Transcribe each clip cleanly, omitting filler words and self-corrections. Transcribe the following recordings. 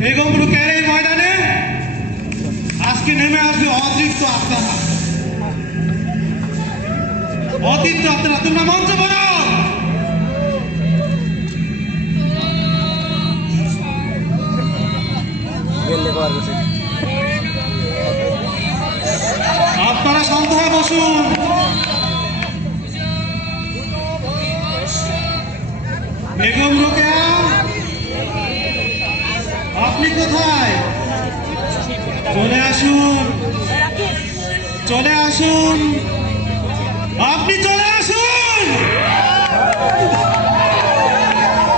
বেগম রোকেয়ার এই ময়দানে আজকে নেমে আসবে অতৃপ্ত আত্মারা। অতৃপ্ত আত্মারা তোমরা মঞ্চ বানাও। আপনারা শান্ত হয়ে বসুন। বেগম রোকেয়া, আপনি কোথায়? চলে আসুন, চলে আসুন, আপনি চলে আসুন।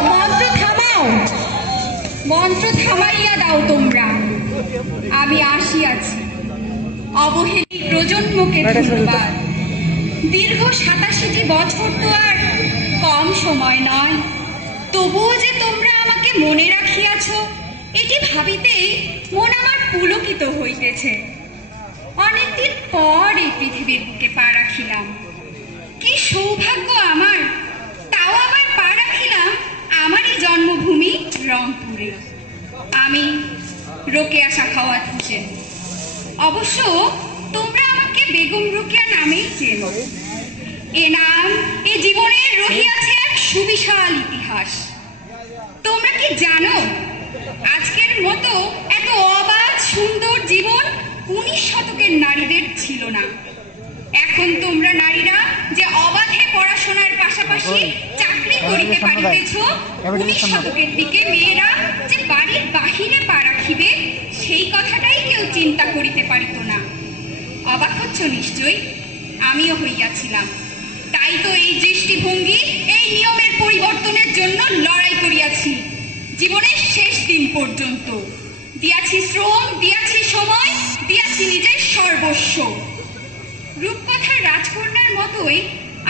মন্ত্র থামাও, মন্ত্র থামাইয়া দাও তোমরা। আমি আসিয়াছি অবহেলিত প্রজন্মকে ধন্যবাদ। দীর্ঘ 87 বছর তো আর কম সময় নয়, তবুও যে তোমরা আমাকে মনে রাখিয়াছ এটি ভাবিতেই মন আমার পুলকিত হইতেছে। অনেকদিন পর এই পৃথিবীর বুকে পা রাখিলাম, কি সৌভাগ্য আমার। তাও আবার পা রাখিলাম আমারই জন্মভূমি রংপুরে। আমি রোকেয়া সাখাওয়াত হোসেন। অবশ্য তোমরা আমাকে বেগম রোকেয়া নামেই চেনো। এ নাম এ জীবনের রহিয়াছে এক সুবিশাল ইতিহাস। তোমরা কি জানো আজকের মতো এত অবাধ সুন্দর জীবন 19 শতকের নারীদের ছিল না। এখন তোমরা নারীরা যে অবাধে পড়াশোনার পাশাপাশি চাকরি করিতে পারিতেছ, 19 শতকের দিকে মেয়েরা যে বাড়ির বাহিরে পা রাখিবে সেই কথাটাই কেউ চিন্তা করিতে পারিত না। অবাক হচ্ছ নিশ্চয়ই, আমিও হইয়াছিলাম। তাই তো এই দৃষ্টিভঙ্গি, এই নিয়মের পরিবর্তনের জন্য লড়াই করিয়াছি জীবনের শেষ দিন পর্যন্ত। দিয়াছি শ্রম, দিয়াছি সময়, দিয়াছি নিজের সর্বস্ব। রূপকথার রাজকন্যার মতোই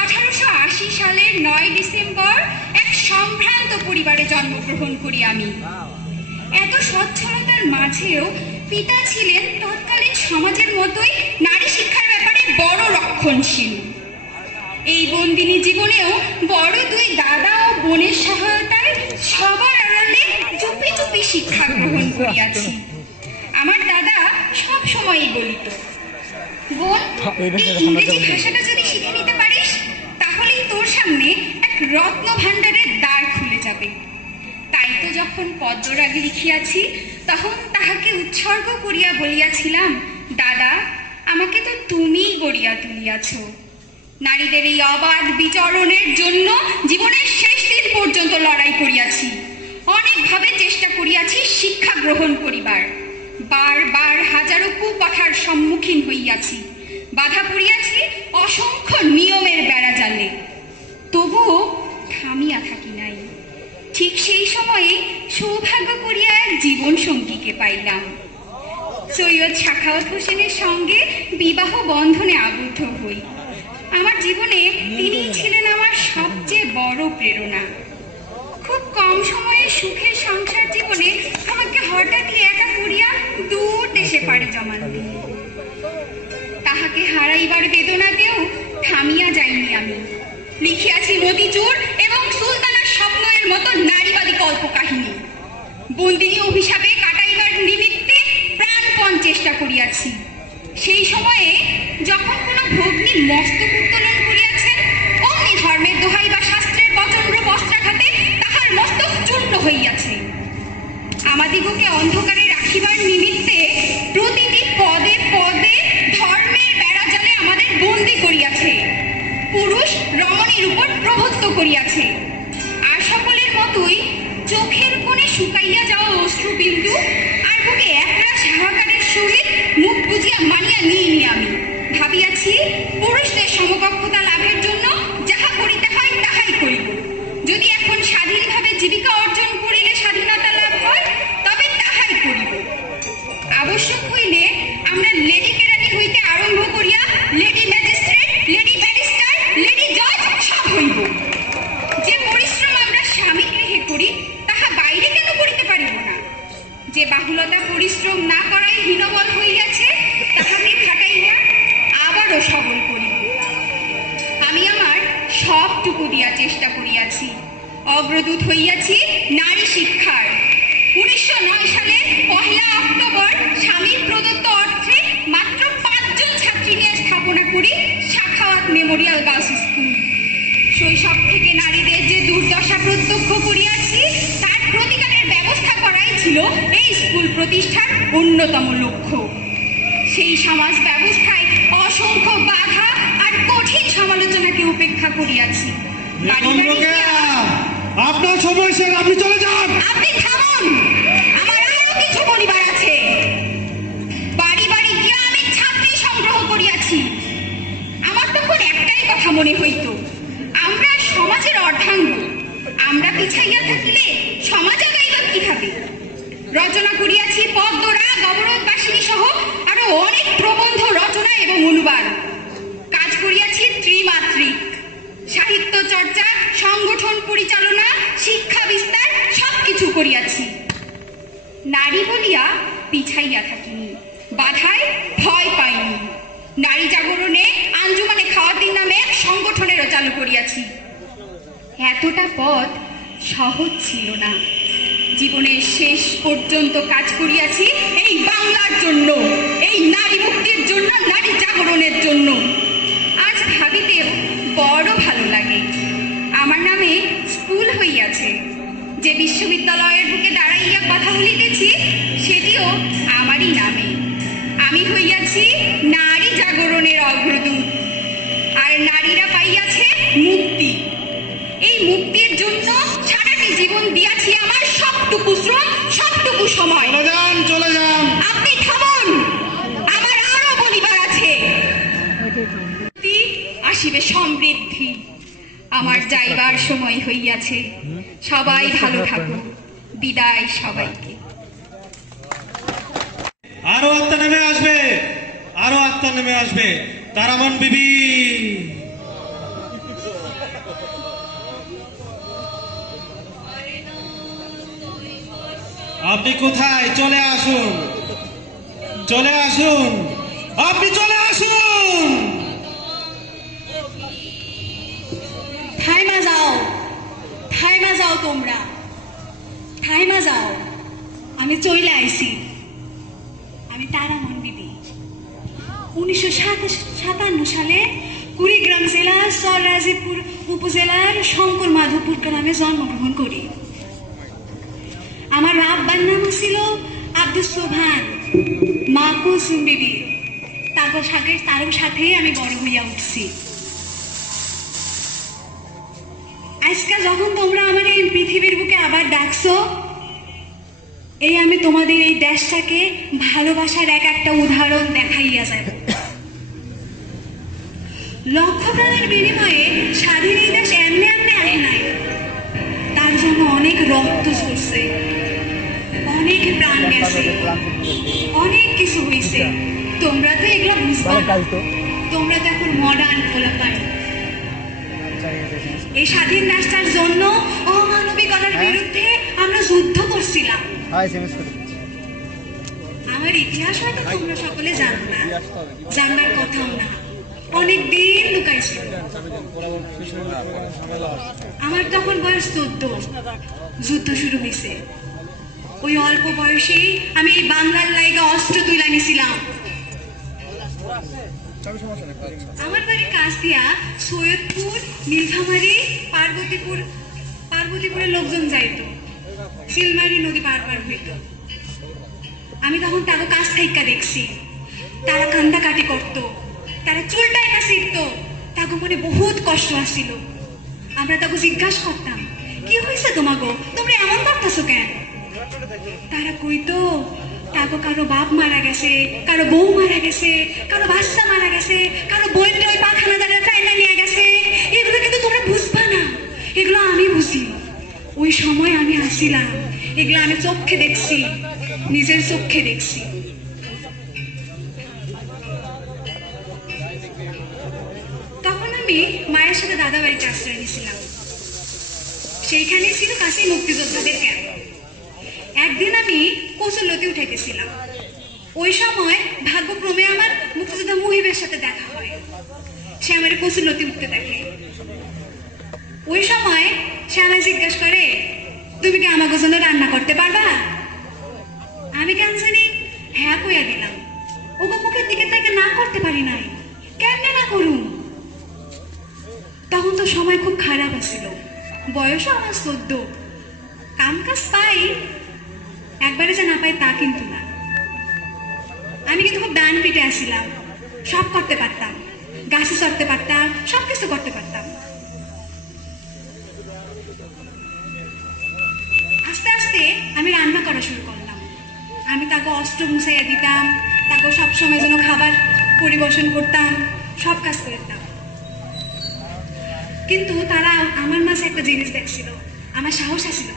1880 সালের 9 ডিসেম্বর এক সম্ভ্রান্ত পরিবারে জন্মগ্রহণ করি আমি। এত সচ্ছলতার মাঝেও পিতা ছিলেন তৎকালীন সমাজের মতোই নারী শিক্ষার ব্যাপারে বড় রক্ষণশীল। এই বন্দিনী জীবনেও বড় 2 দাদা ও বোনের সহায়তায় সবার আড়ালে চুপি চুপি শিক্ষা গ্রহণ করিয়াছি। আমার দাদা সব সময়ই বলিত, বোন, এই ইংরেজি ভাষাটা যদি শিখে নিতে পারিস তাহলেই তোর সামনে এক রত্ন ভাণ্ডারের দ্বার খুলে যাবে। তাই তো যখন পদ্মরাগ লিখিয়াছি তখন তাহাকে উৎসর্গ করিয়া বলিয়াছিলাম, দাদা, আমাকে তো তুমিই গড়িয়া তুলিয়াছ। নারীদের এই অবাধ বিচরণের জন্য জীবনের শেষ দিন পর্যন্ত লড়াই করিয়াছি। অনেকভাবে চেষ্টা করিয়াছি শিক্ষা গ্রহণ করিবার। বারবার হাজারো কুকথার সম্মুখীন হইয়াছি, বাধা পড়িয়াছি অসংখ্য নিয়মের বেড়াজালে, তবুও থামিয়া থাকি নাই। ঠিক সেই সময়ে সৌভাগ্য করিয়া এক জীবন সঙ্গীকে পাইলাম। সৈয়দ সাখাওয়াত হোসেনের সঙ্গে বিবাহ বন্ধনে আবদ্ধ হই। আমার জীবনে তিনিই ছিলেন আমার সবচেয়ে বড় প্রেরণা। খুব কম সময়ে সুখের সংসার জীবনে আমাকে হঠাৎই একা করিয়া দূর দেশে পাড়ি জমান দিল। তাহাকে হারাইবার বেদনাতেও থামিয়া যাইনি আমি। লিখিয়াছি মতিচুর এবং সুলতানার স্বপ্নের মতো নারীবাদী কল্পকাহিনী। বন্দিনী অভিশাপে কাটাইবার নিমিত্তে প্রাণপণ চেষ্টা করিয়াছি। সেই সময়ে যখন কোনো ভগ্নী মস্তক উত্তোলন করিয়াছেন, অমনি ধর্মের দোহাই বা শাস্ত্রের বচনরূপ অস্ত্রাঘাতে তাহার মস্তক চূর্ণ হইয়াছে। আমাদিগকে অন্ধকারে রাখিবার নিমিত্তে প্রতিটি পদে পদে ধর্মের বেড়াজালে আমাদের বন্দী করিয়াছে। পুরুষ রমণীর উপর প্রভুত্ব করিয়াছে। আর সকলের মতোই চোখের কোণে শুকাইয়া যাওয়া অশ্রুবিন্দু আর বুকে একরাশ হাহাকারের সহিত মুখ বুঝিয়া মানিয়া নিইনি আমি। ভাবিয়াছি পুরুষদের সমকক্ষতা লাভের জন্য যাহা করিতে হয় তাহাই করিব। যদি এখন স্বাধীনভাবে জীবিকা অর্জন করিলে স্বাধীনতা লাভ হয় তবে তাহাই করিব। আবশ্যক হইলে আমরা লেডি কেরানি হইতে আরম্ভ করিয়া lady magistrate, lady barrister, lady জজ সব হইব। যে পরিশ্রম আমরা স্বামী গৃহে করি তাহা বাইরে কেন করিতে পারিব না? যে বাহুলতা পরিশ্রম না করাই হীনবল হইয়াছে তাহাকে খাটাইয়া আবারও সবল করিব। আমি আমার সবটুকু দিয়া চেষ্টা করিয়াছি। অগ্রদূত হইয়াছি নারী শিক্ষার। 1909 সালে অক্টোবর স্বামীর প্রদত্ত অর্থে মাত্র 5 জন ছাত্রী নিয়ে স্থাপনা করি সাখাওয়াত মেমোরিয়াল গার্লস স্কুল। শৈশব থেকে নারীদের যে দুর্দশা প্রত্যক্ষ করিয়াছি তার প্রতিকারের ব্যবস্থা করাই ছিল এই স্কুল প্রতিষ্ঠার অন্যতম লক্ষ্য। সেই সমাজ ব্যবস্থায় অসংখ্য বাধা আর কঠিন সমালোচনাকে উপেক্ষা করিয়াছি। আপনার সময় শেষ, আপনি চলে যান। আপনি থামুন, আমার আরো কিছু বলিবার আছে। বাড়ি বাড়ি গিয়া আমি ছাত্রী সংগ্রহ করিয়াছি। আমার তখন একটাই কথা মনে হইত, আমরা সমাজের অর্ধাঙ্গ, আমরা পিছাইয়া থাকিলে সমাজ আগাইবা কিভাবে। রচনা করিয়াছি পদ্মরা, গবরদবাসিনী সহ আরো অনেক প্রবন্ধ রচনা এবং অনুবাদ। কাজ করিয়াছি ত্রিমাত্রিক, সাহিত্য চর্চা, সংগঠন পরিচালনা, শিক্ষা বিস্তার সবকিছু করিয়াছি। নারী বলিয়া পিছাইয়া থাকিনি, বাধায় ভয় পাইনি। নারী জাগরণে আঞ্জুমানে খাওয়াতির নামে এক সংগঠনেরও চালু করিয়াছি। এতটা পথ সহজ ছিল না। জীবনের শেষ পর্যন্ত কাজ করিয়াছি এই বাংলার জন্য, এই নারী মুক্তির জন্য, নারী জাগরণের জন্য। আজ ভাবিতেও বড় ভালো লাগে। আমার নামে স্কুল হইয়াছে। যে বিশ্ববিদ্যালয়ের বুকে দাঁড়াইয়া কথা বলিতেছি সেটিও আমারই নামে। আমি হইয়াছি নারী জাগরণের অগ্রদূত, আর নারীরা পাইয়াছে মুক্তি। এই মুক্তির জন্য সারাটি জীবন দিয়াছি আমার সবটুকু শ্রম, সবটুকু সময়। চলে যান। আপনি থামুন, আমার আরো বলিবার আছে। আসিবে সমৃদ্ধি। আমার যাইবার সময় হইয়াছে। সবাই ভালো থাকুন। বিদায় সবাইকে। আরো আত্মা নেমে আসবে, আরো আত্মা নেমে আসবে। তারামন বিবি, আপনি কোথায়? চলে আসুন, চলে আসুন, আপনি চলে আসুন। থাইমা যাও, থাইমা যাও, তোমরা থাইমা যাও। আমি চলে আইছি। আমি তারামন বিবি। 1957 সালে কুড়িগ্রাম জেলার সররাজিপুর উপজেলার শঙ্কর মাধবপুর গ্রামে জন্মগ্রহণ করি। আমার আব্বার নাম ছিল আব্দুল সোবহান, মা কুলসুম বিবি। তার সাথে আমি বড় হইয়া উঠছি। আজকে যখন তোমরা আমার এই পৃথিবীর বুকে আবার ডাকছো, এই আমি তোমাদের এই দেশটাকে ভালোবাসার এক একটা উদাহরণ দেখাইয়া যাব। লক্ষ প্রাণের বিনিময়ে স্বাধীন এই দেশ এমনি এমনি আয় নাই। তার জন্য অনেক রক্ত ঝরছে, অনেক প্রাণ গেছে, অনেক কিছু হয়েছে। তোমরা তো এগুলো বুঝবা না, তোমরা তো এখন মডার্ন পোলাপান। এই স্বাধীন রাষ্ট্রের জন্য অমানবিকতার বিরুদ্ধে আমরা যুদ্ধ করছিলাম। আমার ইতিহাস হয়তো তোমরা সকলে জানো না, জানবার কথাও না, অনেক দিন লুকাইছিল। আমার তখন বয়স 14, যুদ্ধ শুরু হয়েছে। ওই অল্প বয়সেই আমি এই বাংলার লাইগা অস্ত্র তুলে নিছিলাম। আমার বাড়ি কাশিয়া, সৈয়দপুর, নীলফামারী, পার্বতীপুরের লোকজন যাইতো, শিলমারি নদী পার হইত। আমি তখন তাকে কাছ থেকে দেখছি। তারা কান্দাকাটি করতো, তারা চুলটাই না ছিঁড়ত। তাকে মনে বহুত কষ্ট আসছিল। আমরা তাকে জিজ্ঞাসা করতাম, কি হয়েছে তোমাকে, তোমরা এমন করতেছো কেন? তারা কইতো তাকে কারো বাপ মারা গেছে, কারো বউ মারা গেছে, কারো বাচ্চা মারা গেছে, কারো বইয়ের ওই পাখানা দ্বারা চাইনা নিয়ে গেছে। এগুলো কিন্তু তোমরা বুঝবা না, এগুলো আমি বুঝি। ওই সময় আমি আসিলাম, এগুলো আমি চোখে দেখছি, নিজের চোখে দেখছি। তখন আমি মায়ের সাথে দাদা বাড়িতে আশ্রয় নিয়েছিলাম। সেইখানে ছিল কাছে মুক্তিযোদ্ধাদের ক্যাম্প। একদিন আমি কচুরলতি উঠে গেছিলাম। ওই সময় ভাগ্যক্রমে আমার মুক্তিযোদ্ধা মুহিবের সাথে দেখা হয়। সে আমার কচুরলতি উঠতে দেখে। ওই সময় সে আমায় জিজ্ঞাসা করে, তুমি কি আমাকে জন্য রান্না করতে পারবা? আমি আমি কেন জানি হ্যাঁ কইয়া দিলাম। ওগো মুখের দিকে তাকে না করতে পারি নাই, কেমনে না করুন। তখন তো সময় খুব খারাপ আছিল, বয়সও আমার 14, কাম কাজ পাই, একবারে যে না পাই তা কিন্তু না। আমি কিন্তু খুব ডান পিটে আসছিলাম, সব করতে পারতাম, গাছে চড়তে পারতাম, সবকিছু করতে পারতাম। আস্তে আস্তে আমি রান্না করা শুরু করলাম। আমি তাকে অস্ত্র মুছাইয়া দিতাম, তাকে সবসময় যেন খাবার পরিবেশন করতাম, সব কাজ করতাম। কিন্তু তারা আমার মাঝে একটা জিনিস দেখছিল, আমার সাহস আসছিল,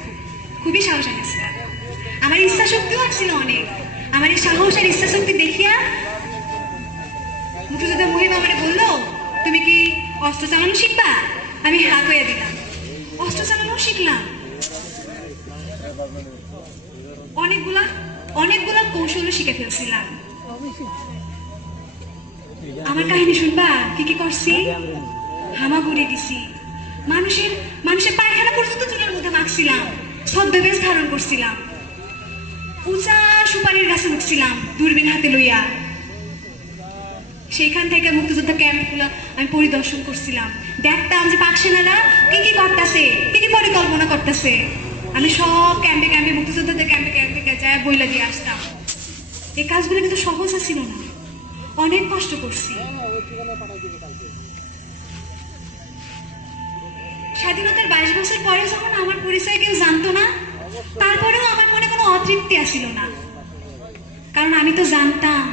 খুবই সাহস আসছিল, আমার ইচ্ছা শক্তিও আসছিল অনেক। আমার এই সাহস আর ইচ্ছা শক্তি দেখিয়া মুক্তিযোদ্ধা মহিমা আমাকে বললো, তুমি কি অস্ত্র চালানো শিখবা? আমি হা কইয়া দিলাম, অস্ত্র চালানো শিখলাম। অনেকগুলা কৌশল শিখে ফেলছিলাম। আমার কাহিনী শুনবা কি কি করছি? হামাগুড়ি দিছি, মানুষের পায়খানা পর্যন্ত চুলের মধ্যে মাখছিলাম, ছদ্মবেশ ধারণ করছিলাম, উঁচা সুপারির গাছে উঠছিলাম দূরবীন হাতে লইয়া। সেইখান থেকে মুক্তিযোদ্ধা ক্যাম্পগুলো আমি পরিদর্শন করছিলাম, দেখতাম যে পাক সেনারা কি কি করতেছে, কি কি পরিকল্পনা করতেছে। আমি সব ক্যাম্পে মুক্তিযোদ্ধাদের ক্যাম্পে যায় বইলা দিয়ে আসতাম। এই কাজগুলো কিন্তু সহজ ছিল না, অনেক কষ্ট করছি। স্বাধীনতার 22 বছর পরে যখন আমার পরিচয় কেউ জানতো না, তারপরেও আমার মনে কোনো অতৃপ্তি আসিল না। কারণ আমি তো জানতাম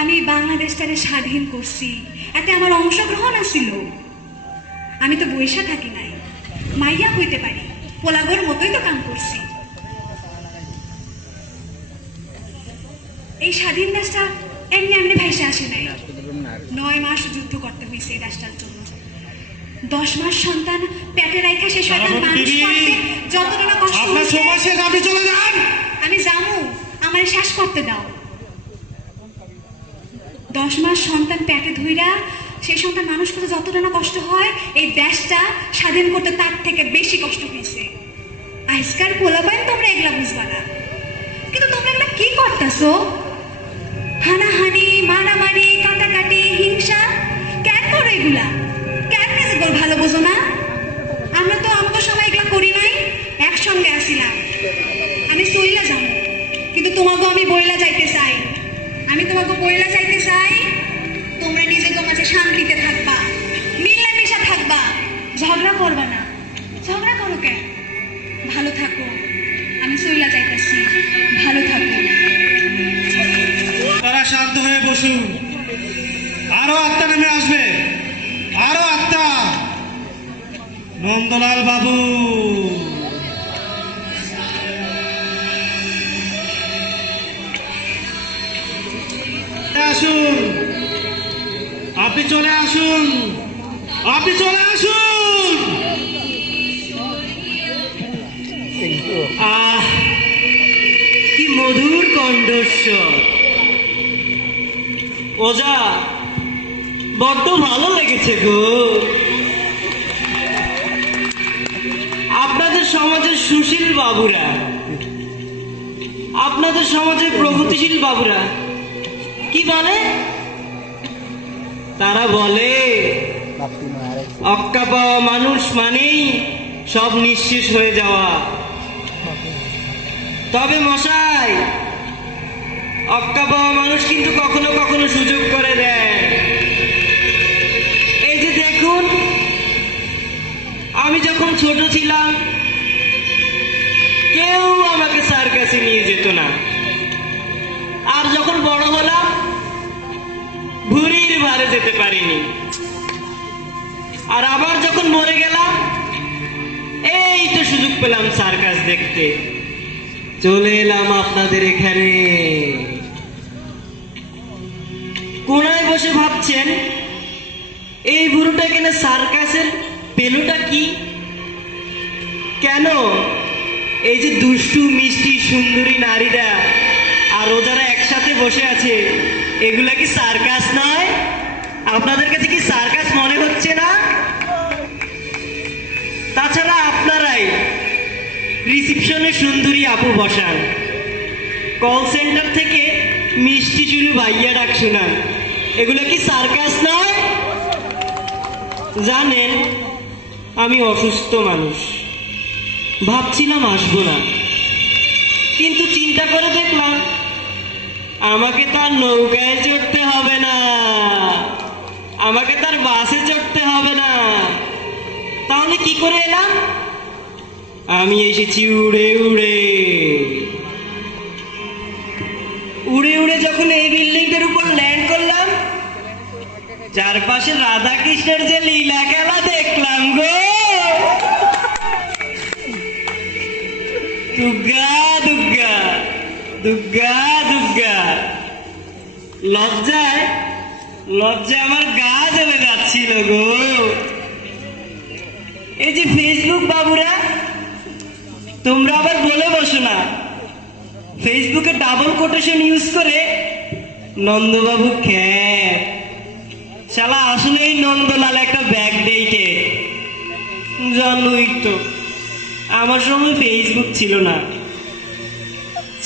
আমি বাংলাদেশটারে স্বাধীন করছি, এতে আমার অংশগ্রহণ আসিল। আমি তো বৈশা থাকি নাই, মাইয়া হইতে পারি, পোলাগর মতোই তো কাম করছি। এই স্বাধীন দেশটা এমনি এমনি ভাইসে আসে নাই, 9 মাস যুদ্ধ করতে হয়েছে এই দেশটার জন্য। 10 মাস সন্তান পেটে রাখা সে শয়তান মানুষ করতে যতটা না কষ্ট হয়েছে। আমি জামু, আমার শেষ করতে দাও। 10 মাস সন্তান পেটে ধইরা সেই সন্তান মানুষ করতে যতটা না কষ্ট হয়, এই দেশটা স্বাধীন করতে তার থেকে বেশি কষ্ট হয়েছে। আজকাল পোলাপাইন তোমরা এগুলা বুঝবা না, কিন্তু তোমরা এগুলা কি করতেছো? হানাহানি, মারামারি, কাটাকাটি, হিংসা কেন করো এগুলা? কেন নিজেদের ভালো বোঝো না? আমরা তো আমাকে সবাই এগুলা করি নাই, একসঙ্গে আসিলাম। আমি চইলা যাব, কিন্তু তোমাকে আমি বইলা যাইতে চাই। আমি তোমাকে বইলা যাইতে চাই, তোমরা নিজেদের মাঝে শান্তিতে থাকবা, মিলামিশা থাকবা, ঝগড়া করবা না। ঝগড়া করো কেন? ভালো থাকো, আমি চইলা যাইতেছি, ভালো থাকো। তারা শান্ত হয়ে বসুন, আরো আত্মা নেমে আসবে, আরো আত্মা। নন্দলাল বাবু, আসুন, আপনি চলে আসুন, আপনি চলে আসুন। আহ, কি মধুর কণ্ঠস্বর। ওজা, বড্ড ভালো লেগেছে গো। আপনাদের সমাজের সুশীল বাবুরা, আপনাদের সমাজের প্রগতিশীল বাবুরা কি বলে? তারা বলে অক্কা পাওয়া মানুষ মানেই সব নিঃশেষ হয়ে যাওয়া। তবে মশাই, অক্কা পাওয়া মানুষ কিন্তু কখনো কখনো সুযোগ করে দেয়। এই যে দেখুন, আমি যখন ছোট ছিলাম কেউ আমাকে সার্কাসে নিয়ে যেত না, আর যখন বড় হলাম ভুরির ভারে যেতে পারিনি, আর আবার যখন মরে গেলাম এই তো সুযোগ পেলাম সার্কাস দেখতে, চলে এলাম আপনাদের এখানে। কোনায় বসে ভাবছেন এই বুড়োটা কিনা সার্কাসের পেলোটা কি? কেন এই যে দুষ্টু মিষ্টি সুন্দরী নারীরা আর ও যারা একসাথে বসে আছে, এগুলা কি সার্কাস নয়? আপনাদের কাছে কি সার্কাস মনে হচ্ছে না? তাছাড়া আপনারাই রিসিপশনে সুন্দরী আপু বসান, কল সেন্টার থেকে মিষ্টি চুরি ভাইয়া ডাক শোনান, এগুলো কি সার্কাস নয়? জানেন, আমি অসুস্থ মানুষ, ভাবছিলাম আসবো না, কিন্তু চিন্তা করে দেখলাম আমাকে তার নৌকায় চড়তে হবে না, আমাকে তার বাসে চড়তে হবে না। তাহলে কি করে এলাম? আমি এসেছি উড়ে উড়ে। উড়ে উড়ে যখন এই বিল্ডিংটার উপর ল্যান্ড করলাম, চারপাশে রাধা কৃষ্ণের যে লীলা খেলা দেখলাম গো। দুর্গা দুর্গা দুর্গা দুর্গা, লজ্জায় লজ্জায় আমার গা জ্বলে যাচ্ছিল গো। এই যে ফেসবুক বাবুরা, তোমরা আবার বলে বসো না ফেসবুকে ডাবল কোটেশন ইউজ করে নন্দবাবু খ্যাত। শালা আসলেই নন্দলাল একটা ব্যাক ডেটে। জানোই তো আমার সময় ফেসবুক ছিল না,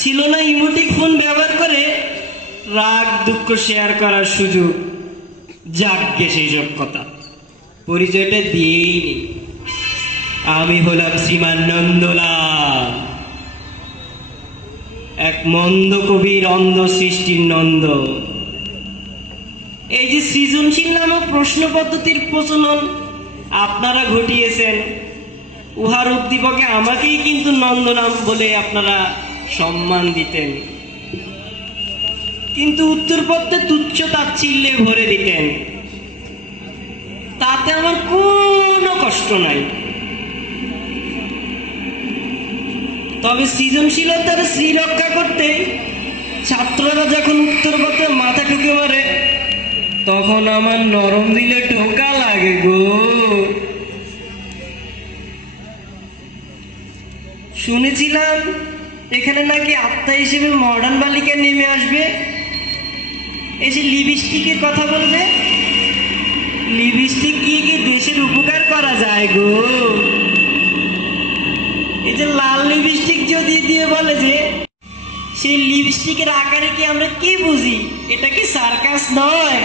ছিল না ইমোটিক ফোন ব্যবহার করে রাগ দুঃখ শেয়ার করার সুযোগ। যাকগে সেই সব কথা, পরিচয়টা দিয়েই নি। আমি হলাম শ্রীমান নন্দলাল, এক মন্দ কবির অন্ধ সৃষ্টির নন্দ। এই যে সৃজনশীল নামক প্রশ্ন পদ্ধতির প্রচলন আপনারা ঘটিয়েছেন, উহার উদ্দীপকে আমাকেই কিন্তু নন্দনাম বলে আপনারা সম্মান দিতেন, কিন্তু উত্তরপত্রে তুচ্ছ তাচ্ছিল্যে ভরে দিতেন। তাতে আমার কোনো কষ্ট নাই। তবে সৃজনশীলতার শ্রী রক্ষা করতে ছাত্ররা যখন উত্তরপত্রে মাথা ঠুকে মারে, তখন আমার নরম দিলে টোকা লাগে গো। শুনেছিলাম এখানে নাকি আত্মা হিসেবে মডার্ন বালিকা নেমে আসবে, এসে লিপস্টিকের কথা বলবে। লিপস্টিক দিয়ে কি দেশের উপকার করা যায় গো? এই যে লাল লিপস্টিক যদি দিয়ে বলে যে সেই লিপস্টিকের আকারে কি আমরা কি বুঝি? এটা কি সার্কাস নয়?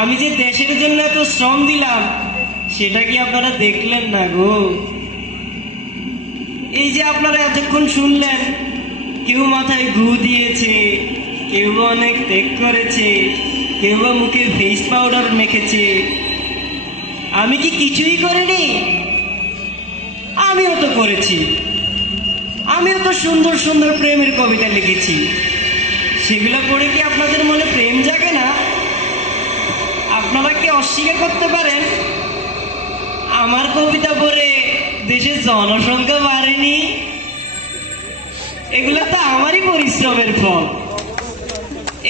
আমি যে দেশের জন্য এত শ্রম দিলাম, সেটা কি আপনারা দেখলেন না গো? এই যে আপনারা এতক্ষণ শুনলেন, কেউ মাথায় ঘু দিয়েছে, কেউ অনেক ত্যাগ করেছে, কেউ বা মুখে ফেস পাউডার মেখেছে। আমি কি কিছুই করিনি? আমিও তো করেছি। আমিও তো সুন্দর সুন্দর প্রেমের কবিতা লিখেছি। সেগুলো পড়ে কি আপনাদের মনে প্রেম জাগে না? আপনারা কি অস্বীকার করতে পারেন আমার কবিতা পড়ে দেশের জনসংখ্যা বাড়েনি? এগুলো তো আমারই পরিশ্রমের ফল।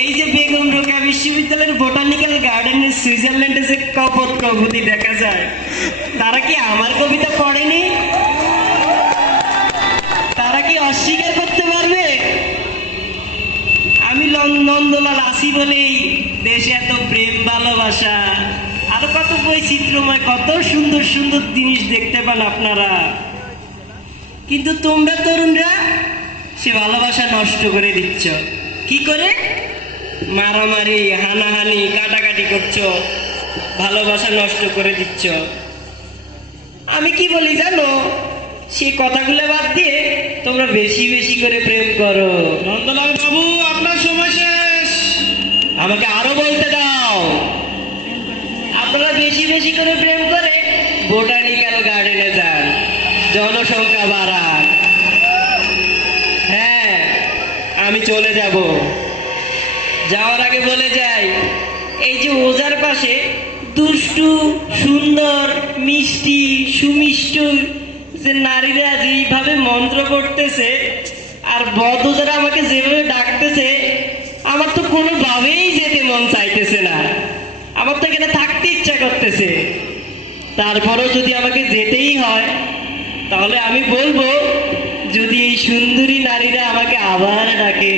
এই যে বেগম রোকেয়া বিশ্ববিদ্যালয়ের বোটানিক্যাল গার্ডেনের সুইজারল্যান্ডে যে কপট কবুতী দেখা যায়, তারা কি আমার কবিতা পড়েনি? তারা কি অস্বীকার করতে পারবে? আমি নন্দলাল আসি বলেই দেশে এত প্রেম ভালোবাসা, আরো কত বৈচিত্র্যময়, কত সুন্দর সুন্দর জিনিস দেখতে পান আপনারা। কিন্তু তোমরা তরুণরা সে ভালোবাসা নষ্ট করে দিচ্ছ। কি করে? মারামারি, হানাহানি, কাটাকাটি করছো, ভালোবাসা নষ্ট করে দিচ্ছ। আমি কি বলি জানো? সেই কথাগুলো বাদ দিয়ে তোমরা বেশি বেশি করে প্রেম করো। নন্দলাল বাবু, আপনার সময় শেষ। আমাকে আরো বলতে দাও। আপনারা বেশি বেশি করে প্রেম করে বোটানিক্যাল গার্ডেনে যান, জনসংখ্যা বাড়ান। হ্যাঁ, আমি চলে যাব। যাওয়ার আগে বলে যাই, এই যে ওজার পাশে দুষ্টু, সুন্দর, মিষ্টি, সুমিষ্ট যে নারীরা যেইভাবে মন্ত্র করতেছে আর বড়রা আমাকে যেভাবে ডাকতেছে, আমার তো কোনোভাবেই যেতে মন চাইতেছে না। আমার তো এখানে থাকতে ইচ্ছা করতেছে। তারপরেও যদি আমাকে যেতেই হয়, তাহলে আমি বলবো, যদি এই সুন্দরী নারীরা আমাকে আবার ডাকে,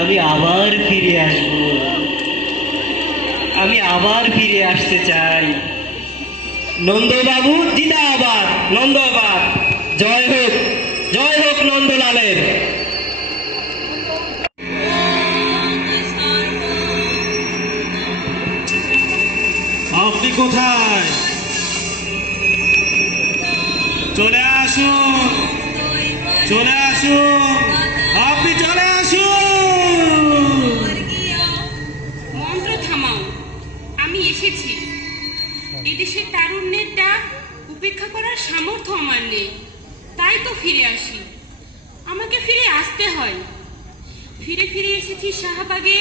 আমি আবার ফিরে আসব। আমি আবার ফিরে আসতে চাই। নন্দবাবু জিন্দাবাদ, নন্দবাদ। জয় হোক, জয় হোক নন্দলালের। কোথায়? চলে আসুন, চলে আসুন, আপনি চলে আসুন। মন্ত্র থামাও, আমি এসেছি। এদেশের তারুণ্যের ডাক উপেক্ষা করার সামর্থ্য আমার নেই, তাই তো ফিরে আসি। আমাকে ফিরে আসতে হয়। ফিরে ফিরে এসেছি শাহবাগে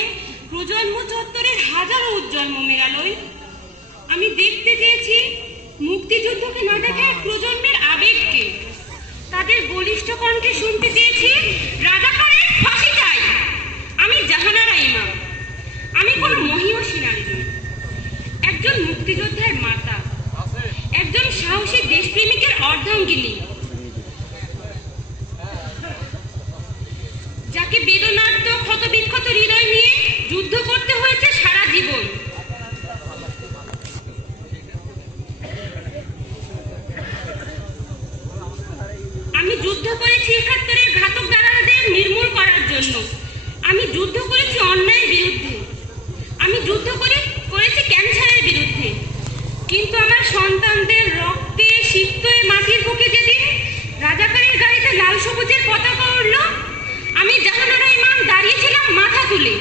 প্রজন্ম চত্বরের হাজারো উজ্জ্বল মোমের আলোয়। আমি দেখতে চেয়েছি মুক্তিযুদ্ধকে না দেখে এক প্রজন্মের আবেগকে। তাদের বলিষ্ঠ কণ্ঠে শুনতে চেয়েছি রাজাকারের ফাঁসি চাই। আমি জাহানারা ইমাম। আমি কোনো মহিয়সী নারী নই, একজন মুক্তিযোদ্ধার মাতা, একজন সাহসী দেশপ্রেমিকের অর্ধাঙ্গিনী, যাকে বেদনার্ত ক্ষতবিক্ষত হৃদয় নিয়ে যুদ্ধ করতে হয়েছে সারা জীবন। আমি যুদ্ধ করেছি ৭১-এর ঘাতক দালালদের নির্মূল করার জন্য। আমি যুদ্ধ করেছি অন্যায়ের বিরুদ্ধে। আমি যুদ্ধ করেছি ক্যান্সারের বিরুদ্ধে। কিন্তু আমার সন্তানদের রক্তে সিক্ত এই মাটির বুকে যেদিন রাজাকারের গাড়িতে লাল সবুজের পতাকা উড়ল, আমি জাহানারা ইমাম দাঁড়িয়েছিলাম মাথা তুলে,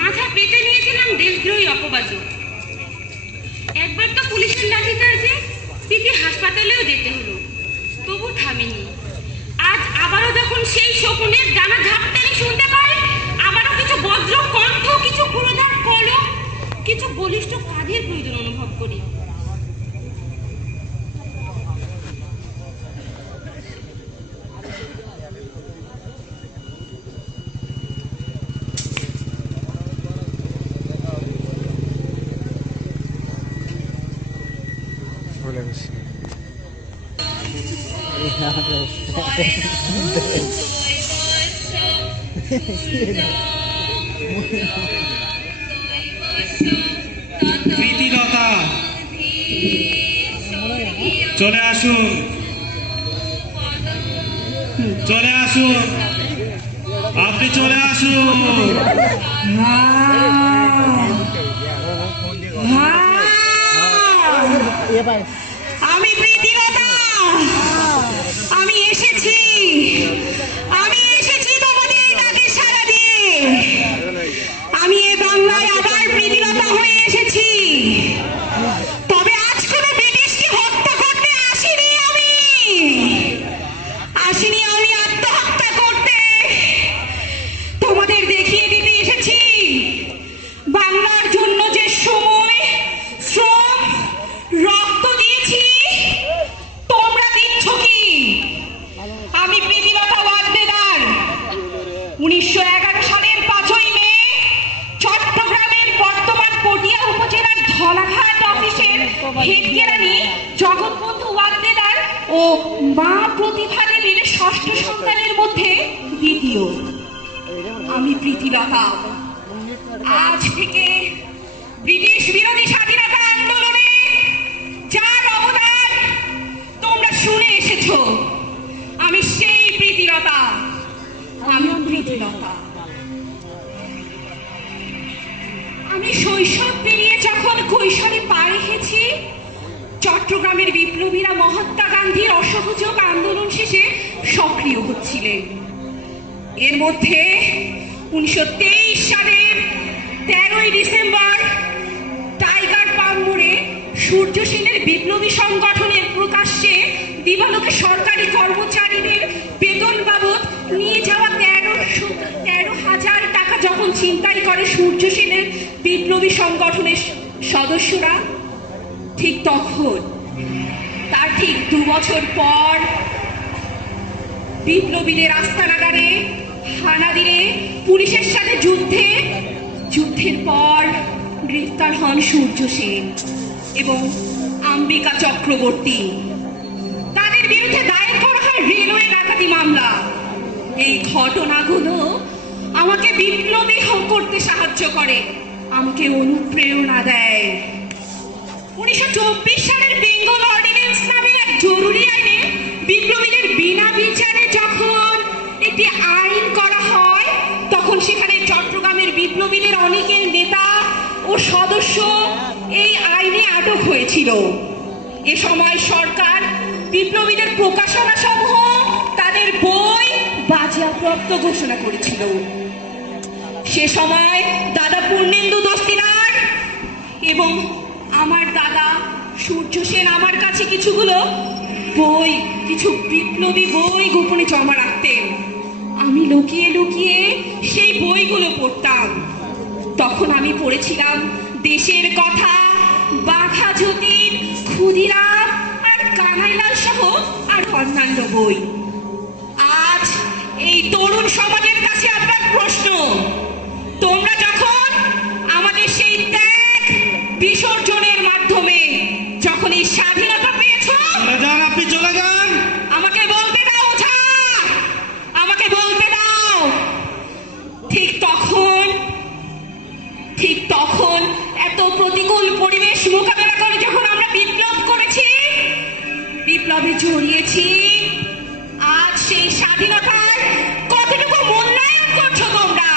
মাথা পেতে নিয়েছিলাম দেশদ্রোহী অপবাদ। একবার তো পুলিশের লাঠিচার্জে স্মৃতি হাসপাতালেও যেতে হলো, তবু থামিনি। আজ আবারও যখন সেই শকুনের ডানা ঝাপটানি শুনতে পাই, আবারও কিছু বজ্র কণ্ঠ, কিছু পুরোধার কলম, কিছু বলিষ্ঠ কাঁধের প্রয়োজন অনুভব করি। প্রীতিলতা, চলে আসুন, চলে আসুন, আপনি চলে আসুন। আমি প্রীতিলতা, আমি এসেছি, আমি এসেছি তোমাদের ডাকে সাড়া দিয়ে। আমি এ বাংলায় আবার প্রীতিলতা হয়ে এসেছি। তবে আজ কোনো ব্রিটিশকে হত্যা করতে আসিনি আমি, আসিনি আমি আত্মহত্যা করতে। তোমাদের দেখিয়ে দিতে এসেছি বাংলার জন্য যে সময়, শ্রম, রক্ত দিয়েছি, তোমরা দিচ্ছ কি? আমি প্রীতিলতা ওয়াদ্দেদার 1911 সালের 5ই মে চট্টগ্রামের বর্তমান পটিয়া উপজেলার ধলাঘাট অফিসের হেডকেরানি জগৎবন্ধু ওয়াদ্দেদার ও মা প্রতিভা দেবীর 6ষ্ঠ সন্তানের মধ্যে দ্বিতীয়। আমি প্রীতিলতা আজ থেকে ব্রিটিশ বিরোধী স্বাধীনতা আন্দোলনে যার অবদান তোমরা শুনে এসেছো, আমি সেই প্রীতিলতা, আমি প্রীতিলতা। আমি শৈশব পেরিয়ে যখন কৈশোরে পা রেখেছি, চট্টগ্রামের বিপ্লবীরা মহাত্মা গান্ধীর অসহযোগ আন্দোলন শেষে সক্রিয় হচ্ছিলেন। এর মধ্যে 1923 সালের 13ই ডিসেম্বর টাইগার পাম্প মোড়ে সূর্য সেনের বিপ্লবী সংগঠনের প্রকাশ্যে দিবালোকে সরকারি কর্মচারীদের বেতন বাবদ নিয়ে যাওয়া 13,000 টাকা যখন ছিনতাই করে সূর্য সেনের বিপ্লবী সংগঠনের সদস্যরা, ঠিক তখন তার ঠিক 2 বছর পর বিপ্লবীদের আস্তানাগারে হানা দিলে পুলিশের সাথে যুদ্ধের পর গ্রেফতার হন সূর্য সেন এবং আম্বিকা চক্রবর্তী। তাদের বিরুদ্ধে দায়ের করা হয় রেলওয়ে ডাকাতি মামলা। এই ঘটনাগুলো আমাকে বিপ্লবী করতে সাহায্য করে, আমাকে অনুপ্রেরণা দেয়। 1924 সালের বেঙ্গল অর্ডিন্যান্স নামে এক জরুরি আইনে বিপ্লবীদের বিনা বিচারে যখন একটি আইন করা হয়, তখন সেখানে চট্টগ্রামের বিপ্লবীদের অনেকের নেতা ও ও সদস্য এই আইনে আটক হয়েছিল। এ সময় সরকার বিপ্লবীদের প্রকাশনা সমূহ তাদের বই বাজেয়াপ্ত ঘোষণা করেছিল। সে সময় দাদা পূর্ণেন্দু দস্তিদার এবং আমার দাদা সূর্য সেন আমার কাছে কিছু বিপ্লবী বই গোপনে জমা রাখতেন। আমি লুকিয়ে লুকিয়ে সেই বইগুলো পড়তাম। তখন আমি পড়েছিলাম দেশের কথা, বাঘা যতীন, ক্ষুদিরাম আর কানাইলাল সহ আর অন্যান্য বই। আজ এই তরুণ সমাজের কাছে আপনার প্রশ্ন, তোমরা যখন আমাদের সেই ত্যাগ বিসর্জনের মাধ্যমে যখন এই স্বাধীনতা পেয়েছো, আপনি চলে যান। আমাকে বলতে দাও, আমাকে বলতে দাও। ঠিক তখন এত প্রতিকূল পরিবেশ মোকাবেলা করে যখন আমরা বিপ্লব করেছি, বিপ্লবে জড়িয়েছি, আজ সেই স্বাধীনতার কতটুকু মূল্যায়ন করছো তোমরা?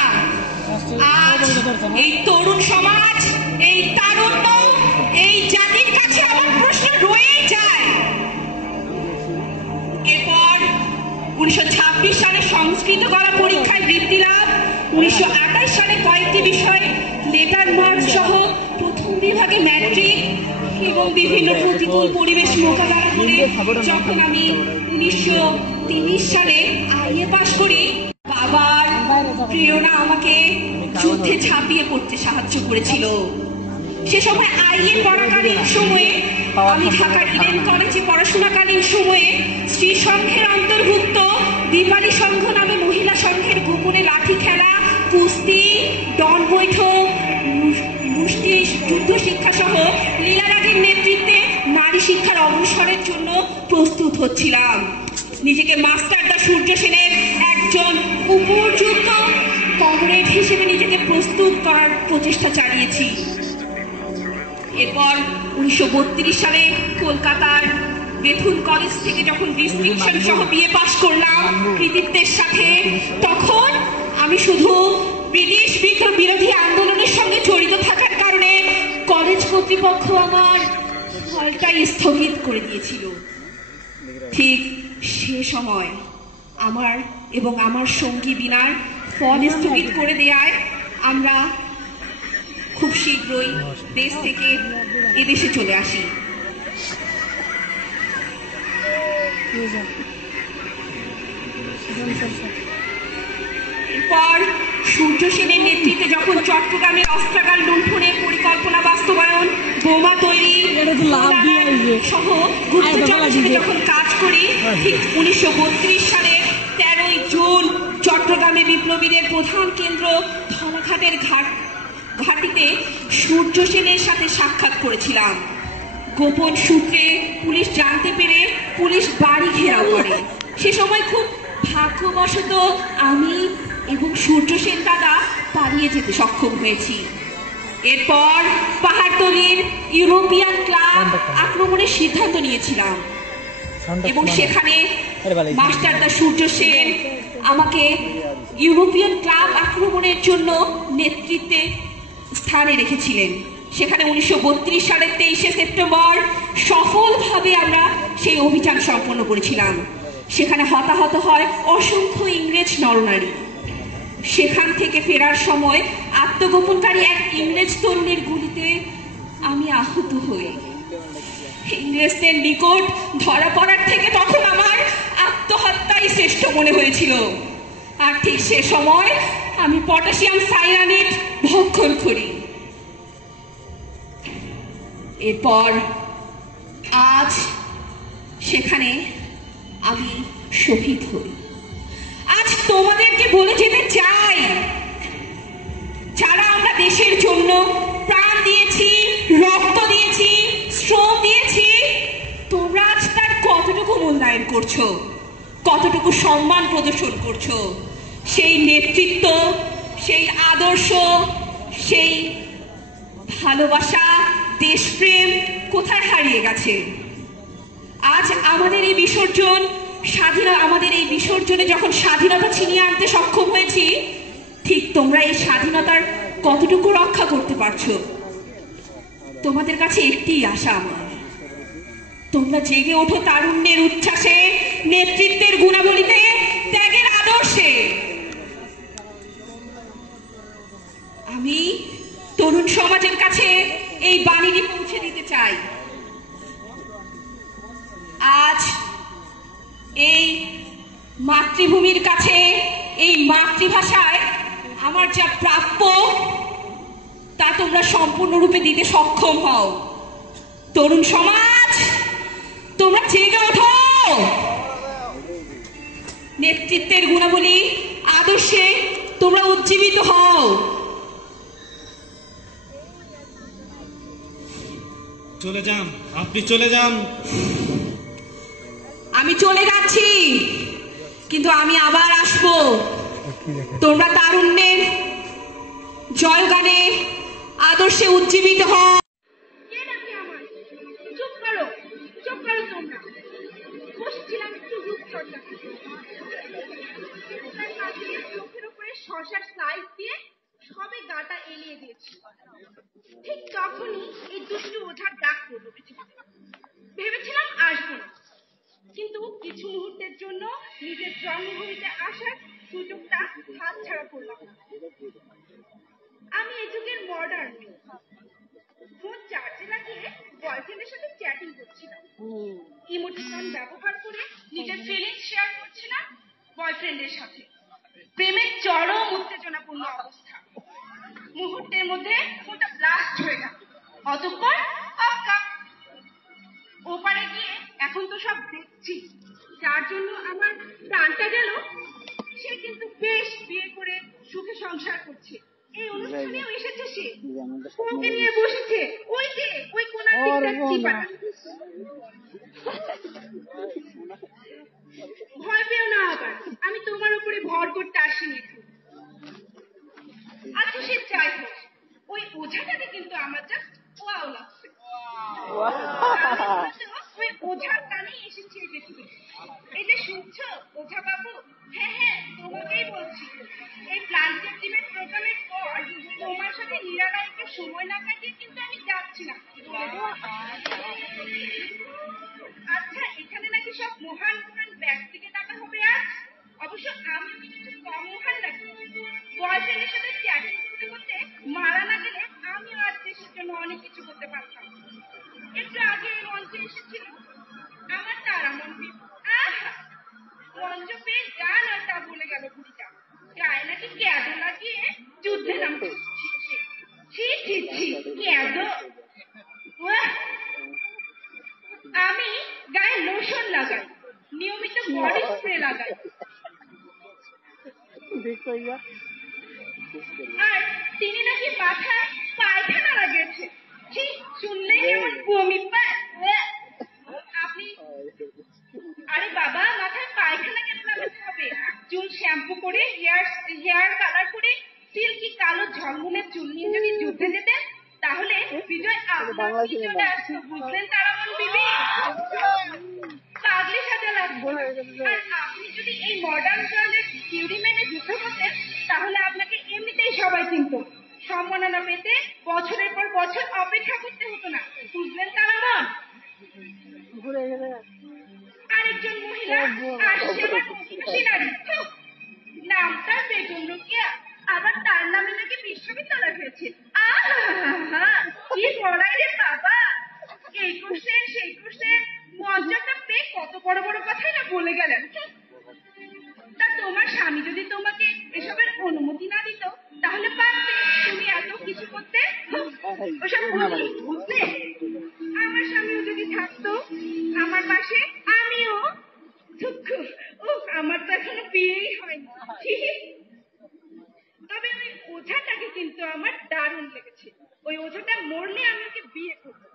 আজ এই তরুণ সমাজ, এই তারুণ্য, এই জাতির কাছে আমার প্রশ্ন রয়েই যায়। এরপর 1926 সালে সংস্কৃত কলা পরীক্ষায় বৃত্তি লাভ, 1928 সালে কয়েকটি বিষয়ে লেটার মার্কস সহ প্রথম বিভাগে ম্যাট্রিক এবং বিভিন্ন প্রতিকূল পরিবেশ মোকাবেলা করে যখন আমি 1930 সালে আইএ পাশ করি, বাবার প্রেরণা আমাকে যুদ্ধে ঝাঁপিয়ে পড়তে সাহায্য করেছিল। সে সময় আইএ পড়াকালীন সময়ে আমি ঢাকার ইডেন কলেজে পড়াশোনাকালীন সময়ে শ্রী সংঘের অন্তর্ভুক্ত দীপালি সংঘ নামে মহিলা সংঘের গোপনে লাঠি খেলা, কুস্তি, ডন বৈঠক, মুষ্টি যুদ্ধ শিক্ষা সহ লীলারাজের নেতৃত্বে নারী শিক্ষার অগ্রসরের জন্য প্রস্তুত হচ্ছিলাম। নিজেকে মাস্টার দা সূর্য সেনের একজন উপযুক্ত কমরেড হিসেবে নিজেকে প্রস্তুত করার প্রচেষ্টা চালিয়েছি। এরপর 1932 সালে কলকাতার বেথুন কলেজ থেকে যখন ডিস্টিংশন সহ বিএ পাশ করলাম কৃতিত্বের সাথে, তখন আমি শুধু ব্রিটিশ বিরোধী আন্দোলনের সঙ্গে জড়িত থাকার কারণে কলেজ কর্তৃপক্ষ আমার হলটাই স্থগিত করে দিয়েছিল। ঠিক সে সময় আমার এবং আমার সঙ্গী বিনার ফল স্থগিত করে দেওয়ায় আমরা খুব শীঘ্রই দেশ থেকে এদেশে চলে আসি। এরপর সূর্য সেনের নেতৃত্বে যখন চট্টগ্রামের অস্ত্রাগার লুণ্ঠনের পরিকল্পনা বাস্তবায়ন, বোমা তৈরি সহ গুপ্তচর হিসেবে যখন কাজ করি, ঠিক 1932 সালের 13 জুন চট্টগ্রামে বিপ্লবীদের প্রধান কেন্দ্র ধলাঘাটের ঘাটিতে সূর্য সেনের সাথে সাক্ষাৎ করেছিলাম। গোপন সূত্রে পুলিশ জানতে পেরে পুলিশ বাড়ি ঘেরাও করে। সে সময় খুব ভাগ্যবশত আমি এবং সূর্য সেন দাদা পালিয়ে যেতে সক্ষম হয়েছি। এরপর পাহাড়তলির ইউরোপিয়ান ক্লাব আক্রমণের সিদ্ধান্ত নিয়েছিলাম এবং সেখানে মাস্টার দা সূর্য সেন আমাকে ইউরোপিয়ান ক্লাব আক্রমণের জন্য নেতৃত্বে স্থানে রেখেছিলেন। সেখানে 1932 সালের 23শে সেপ্টেম্বর সফলভাবে আমরা সেই অভিযান সম্পন্ন করেছিলাম। সেখানে হতাহত হয় অসংখ্য ইংরেজ নরনারী। সেখান থেকে ফেরার সময় আত্মগোপনকারী এক ইংরেজ তরুণীর গুলিতে আমি আহত হই। ইংরেজদের নিকট ধরা পড়ার থেকে তখন আমার আত্মহত্যাই শ্রেষ্ঠ মনে হয়েছিল। আর ঠিক সে সময় আমি পটাশিয়াম সায়ানাইড ভক্ষণ করি। এরপর আজ সেখানে আমি শহীদ হই। আজ তোমাদেরকে বলে যেতে চাই, যারা আমরা দেশের জন্য প্রাণ দিয়েছি, রক্ত দিয়েছি, শ্রম দিয়েছি, তোমরা আজ তার কতটুকু মূল্যায়ন করছো, কতটুকু সম্মান প্রদর্শন করছো? সেই নেতৃত্ব, সেই আদর্শ, সেই ভালোবাসা, দেশপ্রেম কোথায় হারিয়ে গেছে? আজ আমাদের এই বিসর্জনে যখন স্বাধীনতা ছিনিয়ে আনতে সক্ষম হয়েছি, ঠিক তোমরা এই স্বাধীনতার কতটুকু রক্ষা করতে পারছো? তোমাদের কাছে একটি আশা আমার, তোমরা জেগে ওঠো তারুণ্যের উচ্ছ্বাসে, নেতৃত্বের গুণাবলীতে, ত্যাগের আদর্শে। আমি তরুণ সমাজের কাছে এই বাণীটি পৌঁছে দিতে চাই। আজ এই মাতৃভূমির কাছে, এই মাতৃভাষায় আমার যা প্রাপ্য তা তোমরা সম্পূর্ণরূপে দিতে সক্ষম হও। তরুণ সমাজ, তোমরা জেগে ওঠো, নেতৃত্বের গুণাবলী, আদর্শে তোমরা উজ্জীবিত হও। চলে যান, আপনি চলে যান। আমি চলে যাচ্ছি, কিন্তু আমি আবার আসবো। তোমরা তারুণ্যের জয়গানে, আদর্শে উজ্জীবিত হও। চুপ করো, চুপ করো তোমরা। বসেছিলাম একটু রূপচর্চা, চোখের উপরে শশার সাইজ দিয়ে সবে গাটা এলিয়ে দিয়েছি। ঠিক তখনই এই দুষ্টু ওঝার ডাক পড়ল পেছনে। ভেবেছিলাম আসবো না, কিন্তু কিছু মুহূর্তের জন্য নিজের জন্মভূমিতে আসার সুযোগটা হাতছাড়া করলাম না। আমি এই যুগের মডার্ন মেয়ে। ফোন চার্জে লাগিয়ে বয়ফ্রেন্ডের সাথে চ্যাটিং করছিলাম, ইমোটিকন ব্যবহার করে নিজের ফিলিংস শেয়ার করছিলাম বয়ফ্রেন্ডের সাথে। প্রেমের চরম উত্তেজনাপূর্ণ অবস্থা। মুহূর্তের মধ্যে ফোনটা ব্লাস্ট হয়ে গেল। অতঃপর ওপারে গিয়ে এখন তো সব দেখছি। যার জন্য আমার প্রাণটা গেল, সে কিন্তু বেশ বিয়ে করে সুখে সংসার করছে। এই অনুষ্ঠানেও এসেছে সে, ওকে নিয়ে বসেছে ওই যে ওই কোনার দিকটা চিপাটা। ভয় পেও না, আবার আমি তোমার উপরে ভর করতে আসিনি। আচ্ছা সে যাই হোক, ওই ওঝাটাকে কিন্তু আমার জাস্ট ওয়াও লাগছে। ওই ওঝার টানেই এসেছি এই পৃথিবীতে। এই যে শুনছো ওঝা বাবু, হ্যাঁ হ্যাঁ তোমাকেই বলছি। এই প্লান্টেটিভের প্রোগ্রামের পর তোমার সাথে নিরালায়কে সময় না কাটিয়ে কিন্তু আমি যাচ্ছি না। আচ্ছা এখানে নাকি সব মহান মহান ব্যক্তিকে ডাকা হবে আজ। অবশ্য আমি কিছু কম মহান নাকি। বয়ফ্রেন্ডের সাথে চ্যাটিং করতে করতে মারা না গেলে আমিও আজ দেশের জন্য অনেক কিছু করতে পারতাম। একটু আগে এই মঞ্চে এসেছিল আমার তারা মন্দির। আহা, মঞ্চ পেয়ে যা নয় তা বলে গেল বুড়িটা। গায়ে নাকি ক্যাদো লাগিয়ে যুদ্ধে নামছে। ছি ছি ছি, ক্যাদো। আমি গায়ে লোশন লাগাই, নিয়মিত বডি স্প্রে লাগাই, আর তিনি নাকি মাথায় পায়খানা লাগিয়েছে। ছি, শুনলেই আমার বমি পায়। আপনি, আরে বাবা মাথায় পায়খানা কেন লাগাতে হবে? চুল শ্যাম্পু করে, হেয়ার কালার করে, সিল্কি কালো ঝলমলে চুল নিয়ে যদি যুদ্ধে যেতেন, তাহলে বিজয় আপনার চলে আসতো। বুঝলেন তারামন বিবি? পাগলি সাজা লাগতো। আর আপনি যদি এই মডার্ন ওয়ার্ল্ডের থিওরি মেনে যুদ্ধ করতেন, তাহলে আপনাকে এমনিতেই সবাই চিনত। সম্মাননা পেতে বছরের পর বছর অপেক্ষা করতে হতো না। বুঝলেন তারামন? আরেকজন মহিলা আসছে আমার প্রতিবেশী নারী, নামটা বেগম রোকেয়া, আবার তার নামে নাকি বিশ্ববিদ্যালয় হয়েছে। আহা, কি বড়াই রে বাবা। এই করছেন সেই করছেন, মঞ্চটা পেয়ে কত বড় বড় কথাই না বলে গেলেন। তা তোমার স্বামী যদি তোমাকে এসবের অনুমতি না দিত, তাহলে পারতে তুমি এত কিছু করতে? ওসব বলি, বুঝলে? আমার স্বামীও যদি থাকতো আমার পাশে, আমিও দুঃখ। আমার তো এখনো বিয়েই হয়নি। তবে ওই ওঝাটাকে কিন্তু আমার দারুণ লেগেছে। ওই ওঝাটা মরলে আমি ওকে বিয়ে করবো।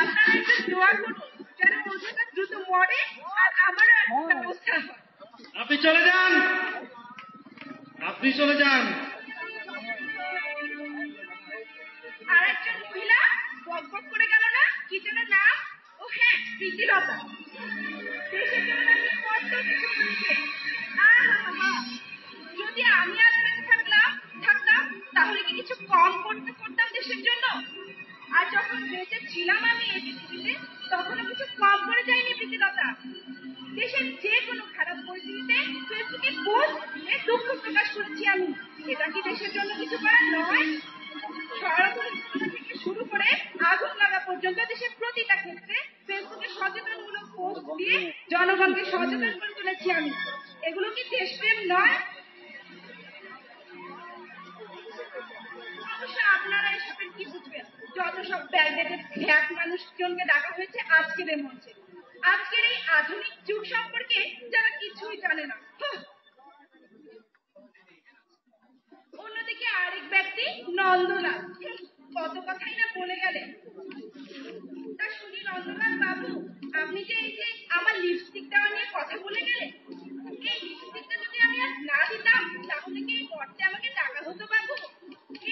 আপনারা একটু দোয়া করুন যেন ওঝাটা দ্রুত মরে আর আমারও একটা ব্যবস্থা হয়। আপনি চলে যান, আপনি চলে যান। আর একজন মহিলা বক বক করে গেল না, কি যেন নাম? ও হ্যাঁ, প্রীতিলতা। দেশের জন্য আমি কত কিছু করেছে। আহা, যদি আমি আজ বেঁচে থাকতাম, তাহলে কি কিছু কম করতাম দেশের জন্য? বেঁচে ছিলাম আমি এই পৃথিবীতে তখনও কিছু কম করে যায়নি প্রীতিলতা। দেশের যে কোনো খারাপ পরিস্থিতিতে ফেসবুকে পোস্ট দিয়ে দুঃখ প্রকাশ করেছি আমি। এটা কি দেশের জন্য কিছু করার নয়? সরাসরি থেকে শুরু করে আগুন লাগা পর্যন্ত দেশের প্রতিটা ক্ষেত্রে ফেসবুকে সচেতনমূলক পোস্ট দিয়ে জনগণকে সচেতন করে তুলেছি আমি। এগুলো কি দেশপ্রেম নয়? অবশ্য আপনারা এসবের কি বুঝবেন? যত সব ব্যান্ডেডের খ্যাত মানুষজনকে ডাকা হয়েছে আজকের এই মঞ্চে, আজকের এই আধুনিক যুগ সম্পর্কে যারা কিছুই জানে না। অন্যদিকে আরেক ব্যক্তি নন্দলাল কত কথাই না বলে গেলেন। তা শুনি নন্দলাল বাবু, আপনি যে এই যে আমার লিপস্টিক দেওয়া নিয়ে কথা বলে গেলেন, এই লিপস্টিকটা যদি আমি আজ না দিতাম তাহলে কি এই মর্তে আমাকে ডাকা হতো বাবু?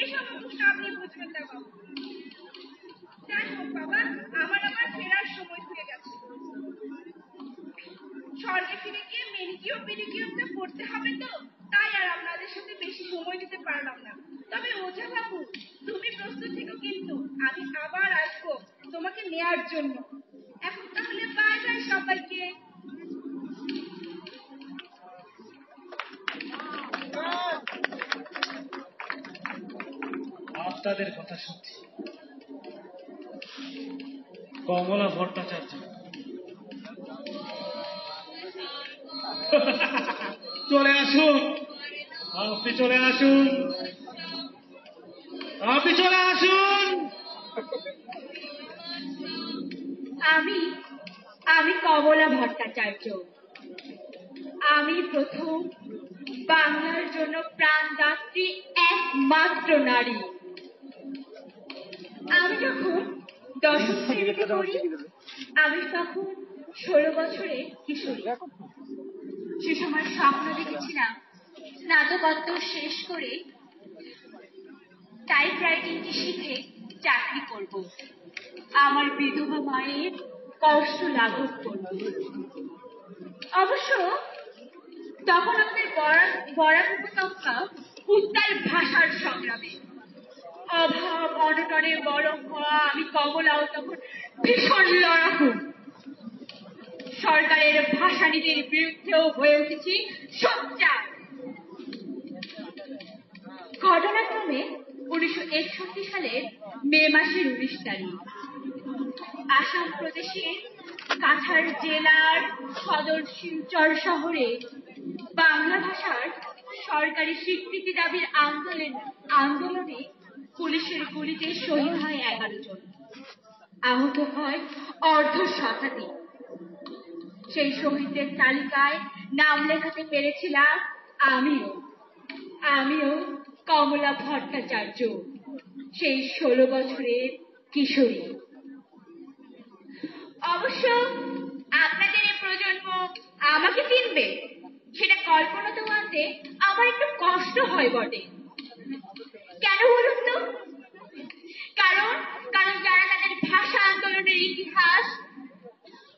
এসব অবশ্য আপনি বুঝবেন না বাবু। যাই হোক বাবা, আমার ফেরার সময় হয়ে গেছে। স্বর্গে ফিরে গিয়ে মেনিকিওর পেডিকিওরটা করতে হবে তো, তাই আর আপনাদের সাথে বেশি সময় দিতে পারলাম না। তবে ওঝা বাবু, তুমি প্রস্তুত থেকো কিন্তু, আমি আবার আসবো তোমাকে নেয়ার জন্য। এখন তাহলে বাই বাই সবাইকে। আপনাদের কথা শুনছি। কমলা ভট্টাচার্য চলে আসুন, আপনি চলে আসুন, আপনি চলে আসুন। আমি কমলা ভট্টাচার্য। আমি প্রথম বাংলার জন্য প্রাণদাত্রী একমাত্র নারী। আমি যখন দশম শ্রেণীতে পড়ি, আমি তখন 16 বছরের কিশোরী। সে সময় স্বপ্ন দেখেছিলাম স্নাতকোত্তর শেষ করে টাইপরাইটিংটি শিখে চাকরি করব, আমার বিধবা মায়ের কষ্ট লাঘব করব। অবশ্য তখন আমাদের বরাক উপত্যকা উত্তাল ভাষার সংগ্রামে অভাব অনটনে বড় হওয়া আমি কমলাও তখন ভীষণ লড়াকু। সরকারের ভাষানীতির বিরুদ্ধেও হয়ে উঠেছি সোচ্চার। ঘটনাক্রমে 1961 সালের মে মাসের 19 তারিখ আসাম প্রদেশের কাছাড় জেলার সদর শিলচর শহরে বাংলা ভাষার সরকারি স্বীকৃতি দাবির আন্দোলনে পুলিশের গুলিতে শহীদ হয় 11 জন, আহত হয় অর্ধ শতাধিক। সেই শহীদদের তালিকায় নাম লেখাতে পেরেছিলাম আমিও কমলা ভট্টাচার্য, সেই 16 বছরের কিশোরী। অবশ্য আপনাদের এই প্রজন্ম আমাকে চিনবে সেটা কল্পনাতেও আনতে আমার একটু কষ্ট হয় বটে। কেন বলুন তো? কারণ যারা তাদের ভাষা আন্দোলনের ইতিহাস,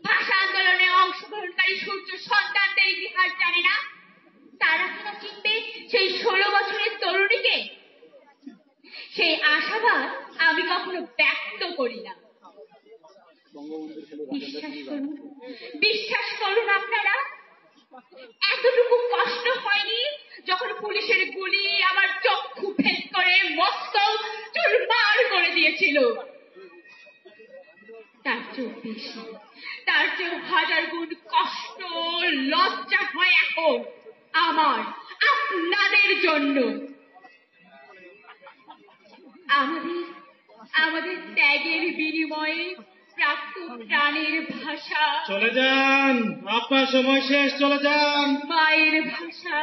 ভাষা আন্দোলনে অংশগ্রহণকারী সূর্য সন্তানদের ইতিহাস জানে না, তারা কিনা চিনবে সেই 16 বছরের তরুণীকে। সেই আশাবাদ আমি কখনো ব্যক্ত করি না। বিশ্বাস করুন আপনারা, এতটুকু কষ্ট হয়নি যখন পুলিশের গুলি আমার চক্ষু ভেদ করে মস্ত চুরমার করে দিয়েছিল। তার চেয়েও 1000 গুণ কষ্ট লজ্জা হয় এখন আমার আপনাদের জন্য। আমাদের ত্যাগের বিনিময়ে প্রাপ্ত প্রাণের ভাষা। চলে যান, আপনার সময় শেষ, চলে যান। মায়ের ভাষা,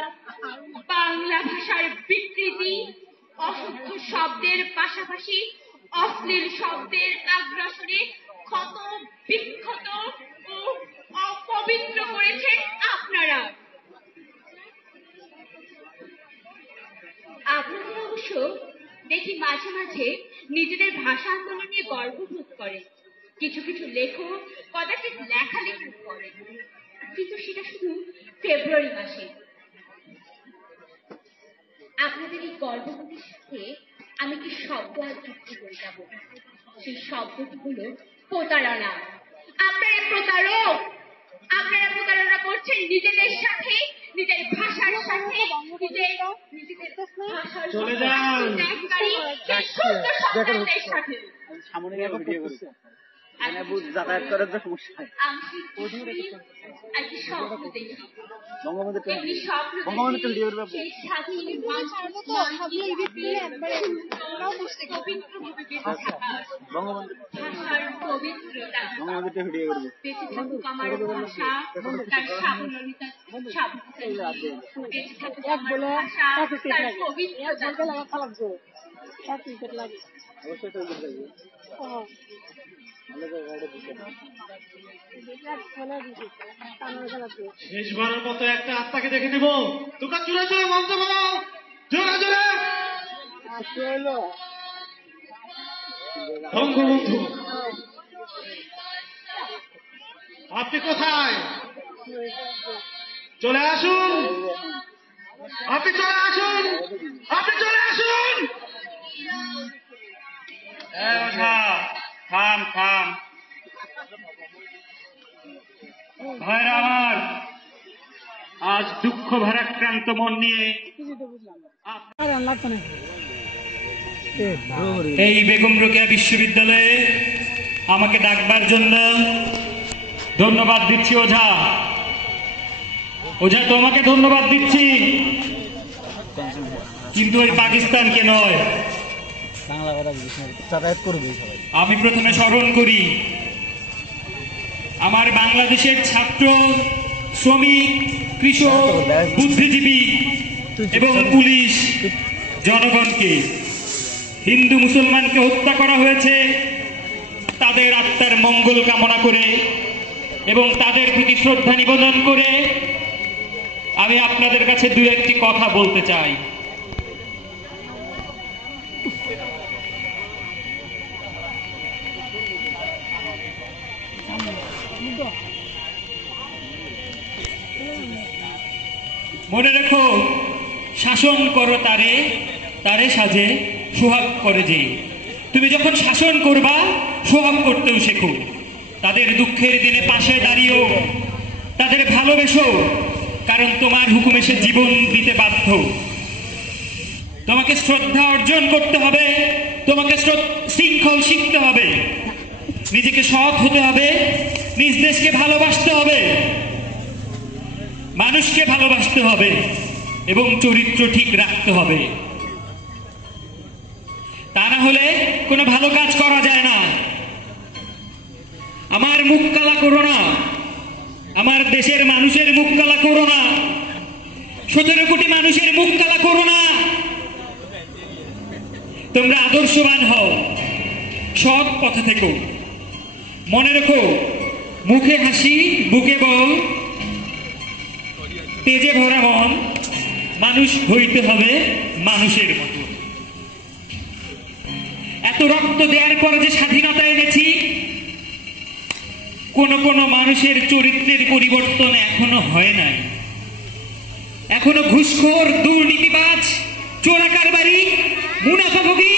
বাংলা ভাষার বিকৃতি, অশুদ্ধ শব্দের পাশাপাশি অশ্লীল শব্দের আগ্রাসনে ক্ষত বিক্ষত ও অপবিত্র করেছেন আপনারা। আপনাদের অবশ্য দেখি মাঝে মাঝে নিজেদের ভাষা আন্দোলন নিয়ে গর্ববোধ করে। কিছু লেখক কদাচিৎ লেখালেখি করে, কিন্তু সেটা শুধু ফেব্রুয়ারি মাসে। আপনাদের এই গর্ববোধের সাথে আমি কি শব্দ আর যুক্তি করে যাব? সেই শব্দটি হলো প্রতারণা। আপনারা প্রতারক, আপনারা প্রতারণা করছেন নিজেদের সাথে, নিজের ভাষার সাথে, নিজেদের ভাষার চলে যান। ত্যাগকারী সেই সত্য সন্তানদের সাথে। সামনে ভিডিও করছে মানে যাতায়াত করার যে সমস্যা একটি স্বপ্ন দেখি, বঙ্গবন্ধু একটি স্বপ্ন বঙ্গবন্ধু দেখি, ভিডিও করবে সেই স্বাধীন পবিত্রভাবে বেঁচে থাকা বঙ্গবন্ধু ভাষার পবিত্রতা। বঙ্গবন্ধু ভিডিও করবে বেঁচে থাকুক আমার ভাষা, তার সাবলীলতা, স্বাধীনতা। বেঁচে থাকুক আমার ভাষা, তার পবিত্রতা। অবশ্যই তো যাবে শেষবারের মতো একটা আত্মাকে দেখে নেব। দোকান জোরে জোরে মন্ত্র বলো, জোরে জোরে। বঙ্গবন্ধু, আপনি কোথায়? চলে আসুন, আপনি চলে আসুন, আপনি চলে আসুন। থাম থাম ভাইরা আমার, আজ দুঃখ ভারাক্রান্ত মন নিয়ে এই বেগম রোকেয়া বিশ্ববিদ্যালয়ে আমাকে ডাকবার জন্য ধন্যবাদ দিচ্ছি ওঝা। ওঝা তোমাকে ধন্যবাদ দিচ্ছি, কিন্তু ওই পাকিস্তানকে নয়। বাংলা কথা যাতায়াত করবে সবাই। আমি প্রথমে স্মরণ করি আমার বাংলাদেশের ছাত্র, শ্রমিক, কৃষক, বুদ্ধিজীবী এবং পুলিশ জনগণকে, হিন্দু মুসলমানকে হত্যা করা হয়েছে তাদের আত্মার মঙ্গল কামনা করে এবং তাদের প্রতি শ্রদ্ধা নিবেদন করে আমি আপনাদের কাছে দু একটি কথা বলতে চাই। মনে রেখো, শাসন করো তারে, তারে সাজে সোহাগ করে যে। তুমি যখন শাসন করবা সোহাগ করতেও শেখো। তাদের দুঃখের দিনে পাশে দাঁড়িয়েও তাদের ভালোবেসো, কারণ তোমার হুকুমে সে জীবন দিতে বাধ্য। তোমাকে শ্রদ্ধা অর্জন করতে হবে, তোমাকে শৃঙ্খল শিখতে হবে, নিজেকে সৎ হতে হবে, নিজ দেশকে ভালোবাসতে হবে, মানুষকে ভালোবাসতে হবে এবং চরিত্র ঠিক রাখতে হবে। তা না হলে কোনো ভালো কাজ করা যায় না। আমার মুখ কালা করো না, আমার দেশের মানুষের মুখ কালা করো না, 17 কোটি মানুষের মুখ কালা করো না। তোমরা আদর্শবান হও, সৎ পথে থেকো। মনে রেখো, মুখে হাসি, বুকে বল, তেজে ভরা মন, মানুষ হইতে হবে মানুষের মতো। এত রক্ত দেওয়ার পরে যে স্বাধীনতা এনেছি, কোন কোন মানুষের চরিত্রের পরিবর্তন এখনো হয় নাই। এখনো ঘুষখোর, দুর্নীতিবাজ, চোরাকারবারি, মুনাফাভোগী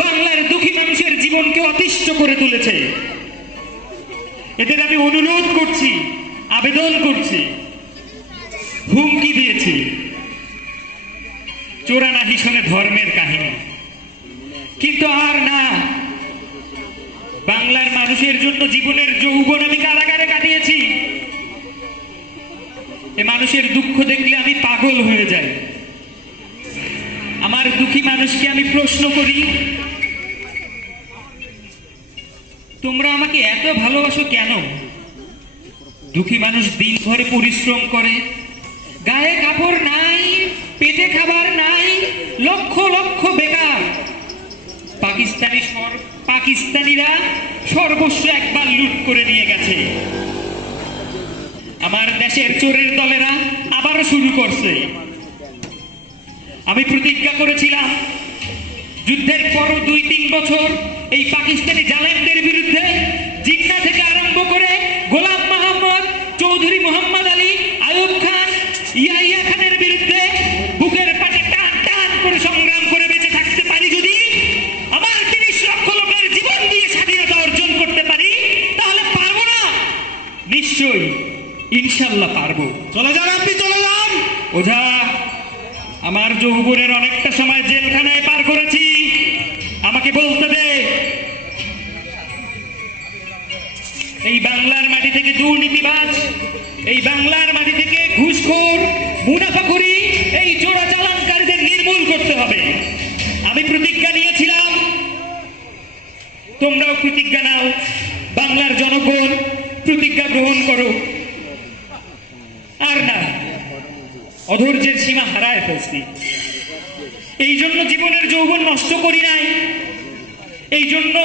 বাংলার দুঃখী মানুষের জীবনকে অতিষ্ঠ করে তুলেছে। এদের আমি অনুরোধ করছি, আবেদন করছি, হুমকি দিয়েছি। চোরা নাহি শোনে ধর্মের কাহিনী, কিন্তু আর না। বাংলার মানুষের জন্য জীবনের যৌবন আমি কারাগারে কাটিয়েছি। এ মানুষের দুঃখ দেখলে আমি পাগল হয়ে যাই। আমার দুঃখী মানুষকে আমি প্রশ্ন করি, তোমরা আমাকে এত ভালোবাসো কেন? দুঃখী মানুষ দিন ভরে পরিশ্রম করে, গায়ে কাপড় নাই, পেটে খাবার নাই, লক্ষ লক্ষ বেকার। পাকিস্তানিরা সর্বস্ব একবার লুট করে নিয়ে গেছে। আমার দেশের চোরের দলেরা আবারও শুরু করছে। আমি প্রতিজ্ঞা করেছিলাম যুদ্ধের পর 2-3 বছর এই পাকিস্তানি জালেমদের বিরুদ্ধে জিন্না থেকে আরম্ভ করে গোলাম মোহাম্মদ, চৌধুরী মোহাম্মদ আলী, আয়ুব খান, ইয়াহিয়া খানের বিরুদ্ধে বুকের পাটে টান টান করে সংগ্রাম করে বেঁচে থাকতে পারি যদি আমার 30 লক্ষ লোকের জীবন দিয়ে ইনশাল্লাহ পারবো। চলে যান, আপনি চলে যান। ওঝা, আমার যৌবনের অনেকটা সময় জেলখানায় পার করেছি, আমাকে বলতে দে, এই বাংলার মাটি থেকে দুর্নীতিবাজ, এই বাংলার মাটি থেকে ঘুষখোর, মুনাফাখোরি, এই চোরাচালানকারীদের নির্মূল করতে হবে। আমি প্রতিজ্ঞা নিয়েছিলাম, তোমরাও প্রতিজ্ঞা নাও, বাংলার জনগণ প্রতিজ্ঞা গ্রহণ করো। আর না, অধৈর্যের সীমা হারায় ফেলছি। এই জন্য জীবনের যৌবন নষ্ট করি নাই, এই জন্য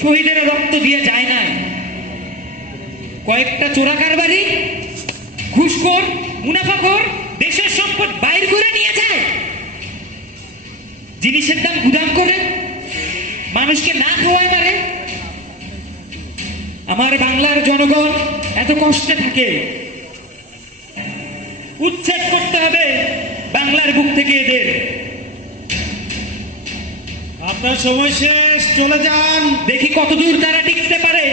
শহীদের রক্ত দিয়ে যায় নাই। কয়েকটা চোরা কারবারি, ঘুষখোর, মুনাফাখোর দেশের সম্পদ বাইর করে নিয়ে যায়, জিনিসের দাম গুদাম করে, মানুষকে না খাওয়ায় মারে। আমার বাংলার জনগণ এত কষ্টে থাকে, উচ্ছেদ করতে হবে বাংলার বুক থেকে এদের। আপনার সময় শেষ, চলে যান। দেখি কতদূর তারা টিকতে পারে।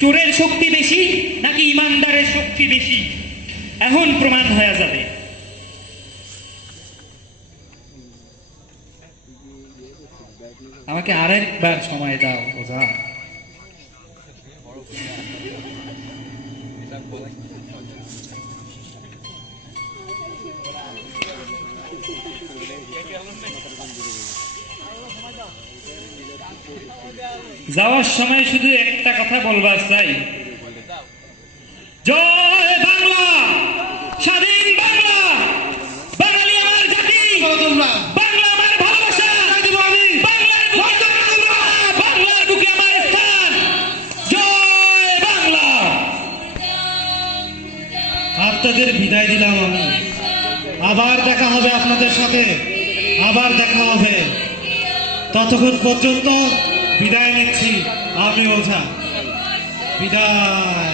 চোরের শক্তি বেশি নাকি ইমানদারের শক্তি বেশি, এখন প্রমাণ হয়ে যাবে। আমাকে আরেকবার সময় দাও ওঝা। যাওয়ার সময় শুধু একটা কথা বলবার চাই, জয় বাংলা, স্বাধীন বাংলা, বাঙালি আমার জাতি, বাংলা আমার ভালোবাসা, বাংলার বুকে আমার স্থান। জয় বাংলা। আপনাদের বিদায় দিলাম আমি। আবার দেখা হবে আপনাদের সাথে, আবার দেখা হবে। ততক্ষণ পর্যন্ত বিদায় নিচ্ছি আমি ওঝা। বিদায়।